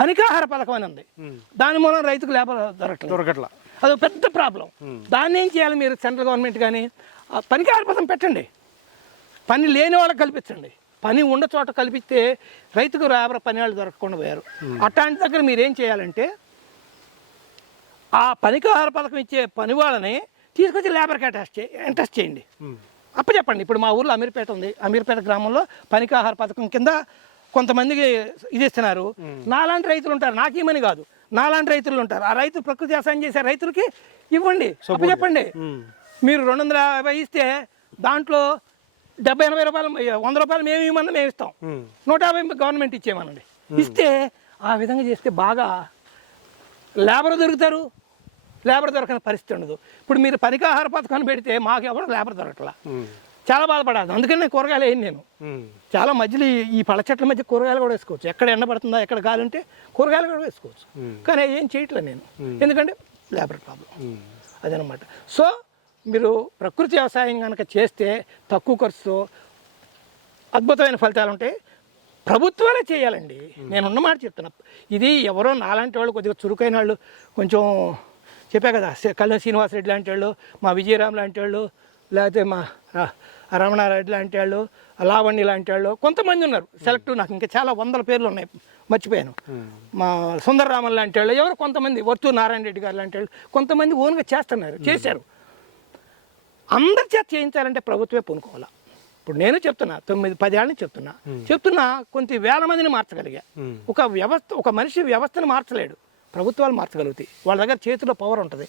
పనికాహార పథకం అని ఉంది. దాని మూలం రైతుకు లేబర్ దొరకట్లా. అది పెద్ద ప్రాబ్లం. దాన్ని ఏం చేయాలి మీరు? సెంట్రల్ గవర్నమెంట్ కానీ పనికాహార పథకం పెట్టండి, పని లేని వాళ్ళకి కల్పించండి. పని ఉన్న చోట కల్పిస్తే రైతుకు లేబర్ పని వాళ్ళు దొరకకుండా పోయారు. అట్లాంటి దగ్గర మీరేం చేయాలంటే ఆ పనికాహార పథకం ఇచ్చే పని వాళ్ళని తీసుకొచ్చి లేబర్కి ఇంట్రెస్ట్ చేయండి. అప్పచెప్పండి. ఇప్పుడు మా ఊర్లో అమీర్పేట ఉంది. అమీర్పేట గ్రామంలో పనికాహార పథకం కింద కొంతమందికి ఇది ఇస్తున్నారు. నాలాంటి రైతులు ఉంటారు, నాకేమని కాదు, నాలాంటి రైతులు ఉంటారు. ఆ రైతు ప్రకృతి వ్యవసాయం చేసే రైతులకి ఇవ్వండి, అప్పచెప్పండి. మీరు 250 ఇస్తే దాంట్లో 70-80 రూపాయలు, 100 రూపాయలు మేము ఇవ్వమన్నా మేము ఇస్తాం, 150 గవర్నమెంట్ ఇచ్చేయమనండి. ఇస్తే ఆ విధంగా చేస్తే బాగా లేబర్ దొరుకుతారు. లేబర్ దొరకని పరిస్థితి ఉండదు. ఇప్పుడు మీరు పనికాహార పథకాన్ని పెడితే మాకు ఎవరు లేబర్ దొరకట్లా, చాలా బాధపడాలి. అందుకని నేను కూరగాయలు వేయను. నేను చాలా మధ్యలో ఈ పళ్ళ చెట్ల మధ్య కూరగాయలు కూడా వేసుకోవచ్చు. ఎక్కడ ఎండ పడుతుందా, ఎక్కడ గాలి ఉంటే కూరగాయలు కూడా వేసుకోవచ్చు. కానీ ఏం చేయట్లేదు నేను, ఎందుకంటే లేబర్ ప్రాబ్లం అదనమాట. సో మీరు ప్రకృతి వ్యవసాయం కనుక చేస్తే తక్కువ ఖర్చుతో అద్భుతమైన ఫలితాలు ఉంటాయి. ప్రభుత్వాలే చేయాలండి. నేను ఉన్నమాట చెప్తున్నా. ఇది ఎవరో నాలాంటి వాళ్ళు, కొద్దిగా చురుకైన వాళ్ళు, కొంచెం చెప్పా కదా, కళ్యాణ్ శ్రీనివాసరెడ్డి లాంటి వాళ్ళు, మా విజయరామ్ లాంటి వాళ్ళు, లేకపోతే మా రమణారెడ్డి లాంటి వాళ్ళు, లావణ్య లాంటి వాళ్ళు కొంతమంది ఉన్నారు. సెలెక్ట్ నాకు ఇంకా చాలా 100 పేర్లు ఉన్నాయి, మర్చిపోయాను. మా సుందరరామన్ లాంటి వాళ్ళు, ఎవరు కొంతమంది, వర్తూరు నారాయణ రెడ్డి గారు లాంటి వాళ్ళు కొంతమంది ఓన్గా చేశారు. అందరి చేత చేయించాలంటే ప్రభుత్వమే పూనుకోవాలా. ఇప్పుడు నేను చెప్తున్నా, 9-10 ఏళ్ళ నుంచి చెప్తున్నా కొంత వేల మందిని మార్చగలిగా. ఒక మనిషి వ్యవస్థను మార్చలేడు, ప్రభుత్వాలు మార్చగలుగుతాయి. వాళ్ళ దగ్గర చేతిలో పవర్ ఉంటుంది.